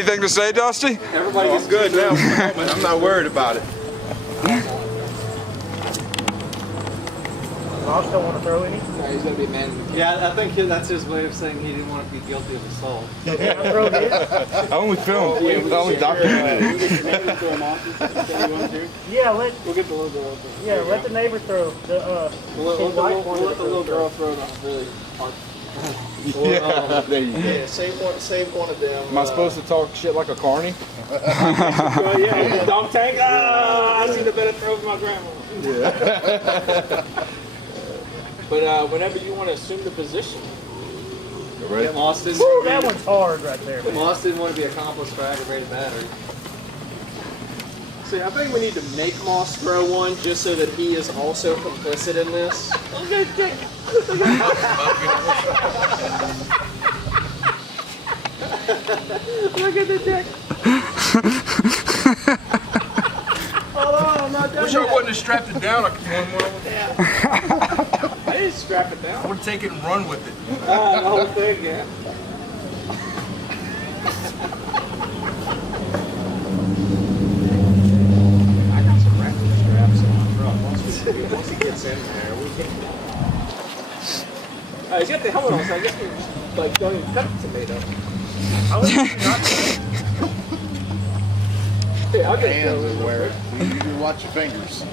anything to say, Dusty? Everybody's good now. I'm not worried about it. I still want to throw any. No, he's gonna be a man. Yeah, I think that's his way of saying he didn't want to be guilty of assault. I only filmed. I only documented it. Yeah, We'll get the little girl. let the neighbor throw. We'll let the little girl throw it on really hard. Yeah, there you go. Yeah, save one of them. Am I supposed to talk shit like a carny? Yeah, dog tank. I seen the better throw from my grandma. Yeah. But whenever you want to assume the position. Ready? Austin. Woo, that one's hard right there. Man. Moss didn't want to be accomplice for aggravated battery. See, I think we need to make Moss throw one just so that he is also complicit in this. Look at the dick. Hold on, I'm not done. Wish I wouldn't have strapped it down like one more. I didn't strap it down. I would take it and run with it. The whole thing, yeah. I got some wrapping straps on the truck. Once he gets in there, we can. He's got the helmet on, so I guess we like don't even cut the tomato. Okay, I'll get Hands it. is where you do watch your fingers.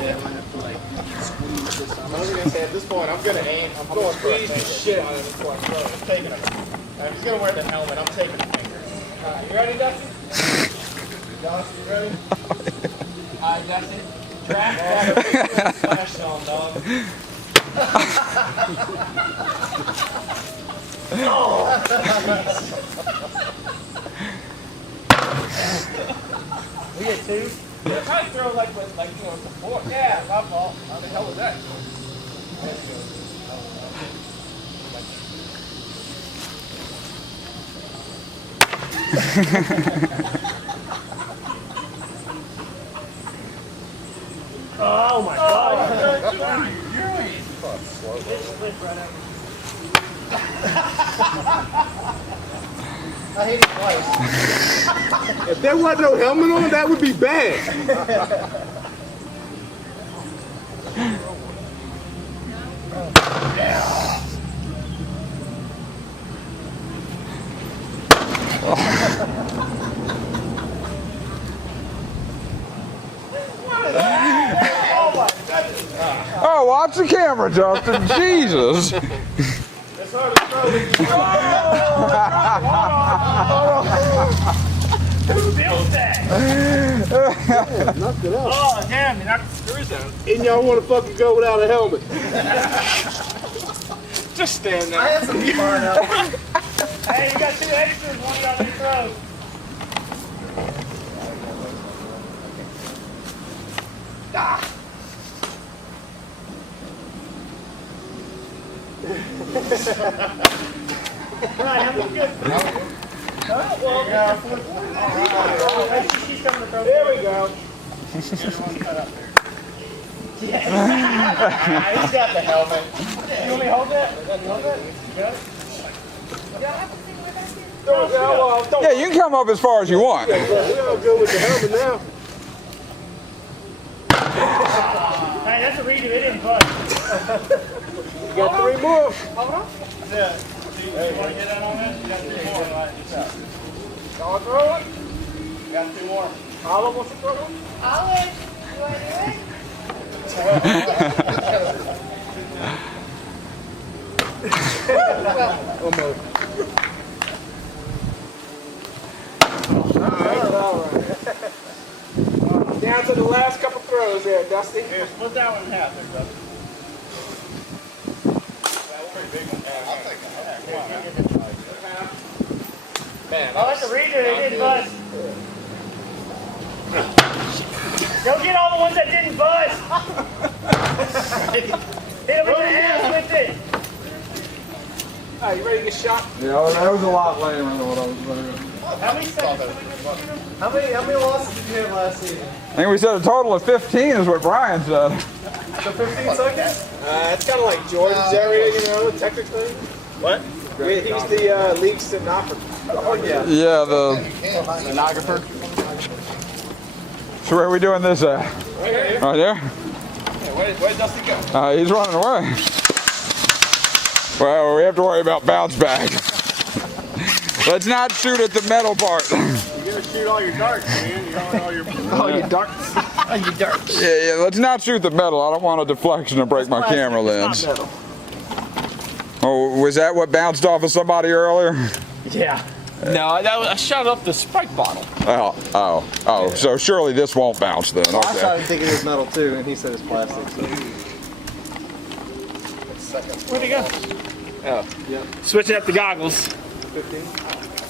Yeah, I might have to like squeeze this I was gonna say at this point, I'm gonna aim. I'm going for a squeeze the finger. shit out of it before I throw it. I'm taking it. If he's gonna wear the helmet, I'm taking the finger. Alright, you ready, Dusty? Josh, you ready? Alright, Dusty. Trap. Flash on, dog. We get two. Yeah, try to throw like you know before. Yeah, my fault. How the hell was that? Oh my God. I hit it twice. If there wasn't no helmet on, that would be bad. Oh, watch the camera, Justin. Jesus. Who built that? Knocked it out. Oh damn! You knocked the screws out. And y'all want to fucking go without a helmet? Just stand there. I had some burn out. Hey, you got two extras. One got to throw. Right, how many good? She's coming to throw. There we go. He's got the helmet. You want me to hold that? You hold that? You got it? Yeah, you can come up as far as you want. We're all good with the helmet now. Hey, that's a redo. It didn't budge. You got three more. Yeah. You want to get that on this? You got three more. Y'all throw it? You got two more. Olive wants to throw one? Olive, you want to do it? Almost. All right. Down to the last couple throws there, Dusty. Here, split that one in half there, brother. Man, I like the redo. It didn't buzz. Go get all the ones that didn't buzz. Hit him in the ass with it. All right, you ready to get shot? Yeah, that was a lot lamer than what I was thinking. How many seconds did we get to shoot him? How many losses did you have last season? I think we said a total of 15 is what Brian said. So 15 seconds? It's kind of like Jordan's area, you know, technically. What? He's the lead stenographer. Yeah, the Stenographer. So where are we doing this at? Right there? Where'd Dusty go? He's running away. Well, we have to worry about bounce back. Let's not shoot at the metal part. You gotta shoot all your darts, man. You don't all your darts. Your darts. Yeah, let's not shoot the metal. I don't want a deflection to break my camera lens. Oh, was that what bounced off of somebody earlier? Yeah. No, I shot up the Sprite bottle. Oh. So surely this won't bounce then. I Okay. started thinking it was metal too, and he said it's plastic. Where'd he go? Oh, yeah. Switching up the goggles. 15. I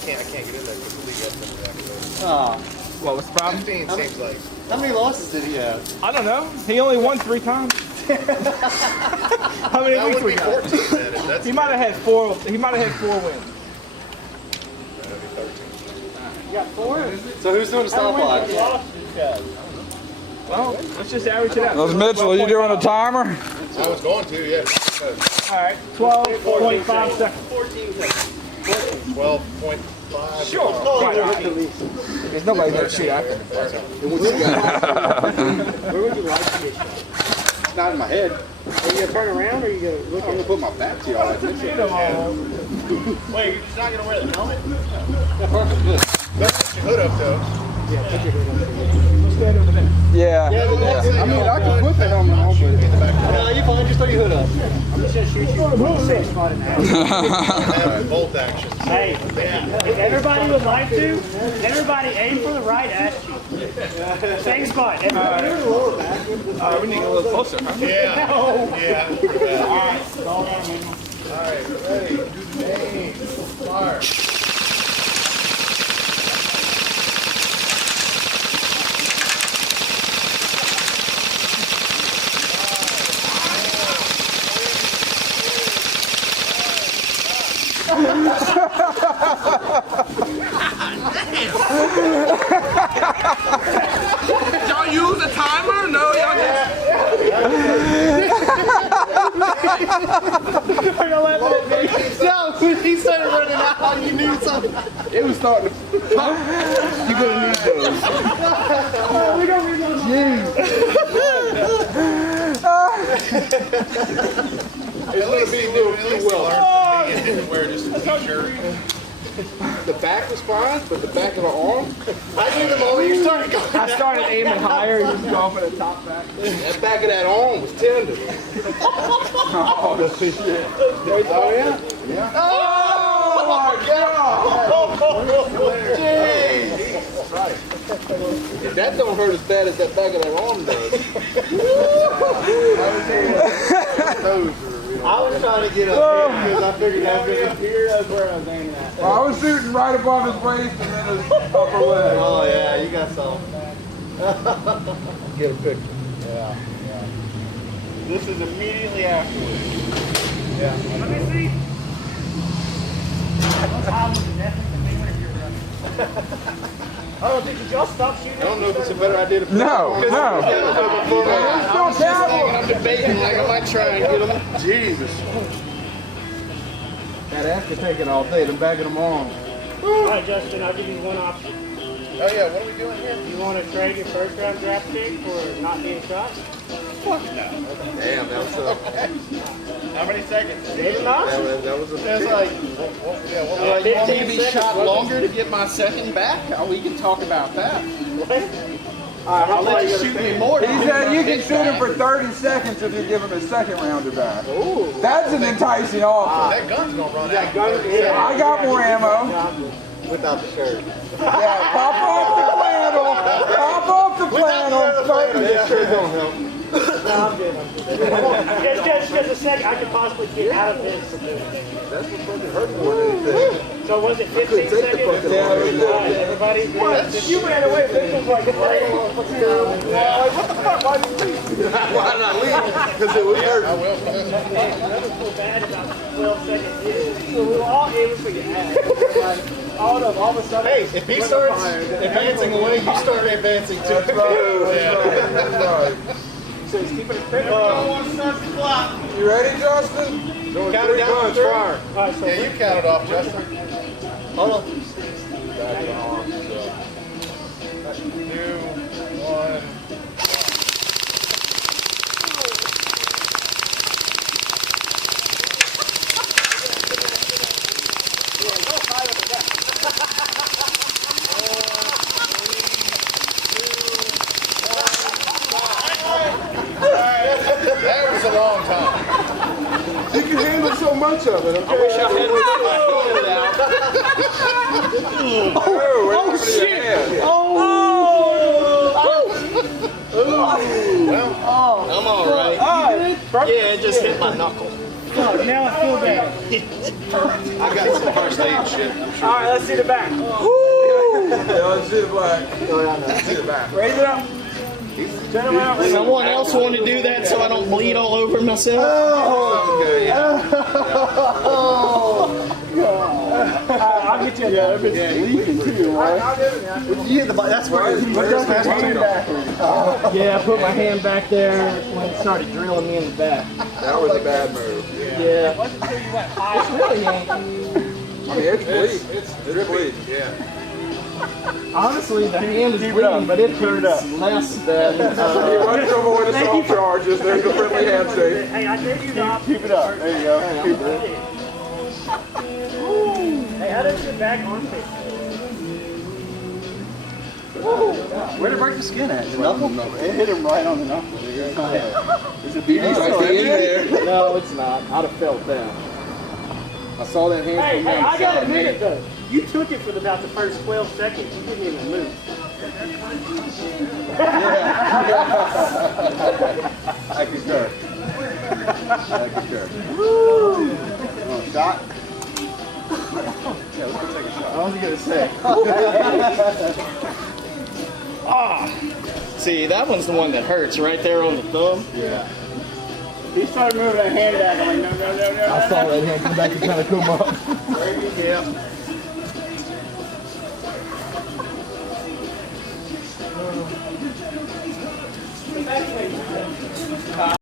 can't get in there because the league has been reactivated. Oh. What was the problem? 15 seems like. How many losses did he have? I don't know. He only won 3 times. How many That weeks would we be got? 14 then. If that's He might have had 4. He might have had 4 wins. You got 4? So who's doing the stopwatch? Well, let's just average it out. Let's Mitchell, are you doing a timer? I was going to, yeah. All right, 12.5 seconds. 12.5. Sure. There's nobody there to shoot after me. Where would you like to be shot? Not in my head. Are you gonna turn around or are you gonna look? I'm gonna put my back to y'all. Wait, you're just not gonna wear the helmet? Don't put your hood up though. Yeah, put your hood up. We'll stand over there. Yeah. I mean, I can put the helmet on, but no, you fine. Just throw your hood up. I'm just gonna shoot you from the same spot in the house. Have bolt action. Hey, if everybody would like to, everybody aim for the right ass cheek. Same spot. Everybody. We need to get a little closer, huh? Yeah. No. Yeah. All right. All Alright, ready. Aim. Fire. Y'all use a timer? No, y'all No, he started running out. You knew something. It was starting to pop. You're gonna need those. We don't need those. At least he knew. At least he learned from me and didn't wear just a t-shirt. The back was fine, but the back of the arm. I knew the moment you started going. I started aiming higher. You just go for the top back. That back of that arm was tender. Oh shit! Oh yeah. Yeah. Oh my God! Jeez. Right. If that don't hurt as bad as that back of that arm does. I was trying to get up here because I figured I was going to up here. That's where I was aiming at. Well, I was shooting right above his waist and then his upper leg. Oh yeah, you got some. Get a picture. Yeah. This is immediately afterwards. Yeah. Let me see. Oh, did y'all stop shooting? I don't know if it's a better idea to. No. I'm debating like I might try and get them. Jesus. That after taking all day, the back of them arms. All right, Justin, I'll give you one option. Oh yeah, what are we doing here? You want to trade your first round draft pick for not being shot? Damn, that was How many seconds? Did it not? that was a. It's like, what, Like, to be shot longer to get my second back? Oh, we can talk about that. I'll let you shoot me more. He said you can shoot him for 30 seconds if you give him his second rounder back. Ooh. That's an enticing offer. that gun's gonna run out. I got more ammo. Without the shirt. Yeah, pop off the flannel. Pop off the flannel. That shirt don't help. No, I'm good. It's just a second. I could possibly get out of this. That's what fucking hurt more than anything. So was it 15 seconds? Everybody? You ran away. This was like, what the fuck? Why did you leave? Why not leave? Because it was hurt. I will. That was so bad about 12 seconds. So we were all aiming for your ass. All of a sudden. Hey, if he starts advancing away, you start advancing too. That's right. So he's keeping it straight. You ready, Justin? Doing Count it 3 down guns, to 3. fire. All right, so Yeah, you counted off, Justin. hold on. 2, 1. That was a long time. You can handle so much of it, okay? I wish I had it out. Oh shit! I'm all right. Yeah, it just hit my knuckle. Oh, now I feel bad. I got some first aid shit. All right, let's see the back. Yeah, let's see the black. Let's see the back. Raise it up. Turn him out. Someone else want to do that so I don't bleed all over myself? I'll get you. Yeah, if it's leaking too, right? You hit the button. That's where it is. Yeah, I put my hand back there when it started drilling me in the back. That was a bad move. Yeah. It's really ain't. I mean, it's bleed. It's bleed. Honestly, the hand is bleeding, but it hurts less than. You want to avoid assault charges? There's the friendly handshake. Hey, I gave you the option. Keep it up. There you go. Keep it up. Hey, how does your back arm fit? Where'd it break the skin at? The knuckle? It hit him right on the knuckle. Is it BB still in there? No, it's not. I'd have felt that. I saw that hand. Hey, I gotta admit it though. You took it for about the first 12 seconds. You didn't even move. I concur. I concur. Woo! Shot? Yeah, let's go take a shot. I was gonna say. See, that one's the one that hurts right there on the thumb. Yeah. He started moving that hand back. I'm like, no. I saw that hand come back and kind of come up. Yeah.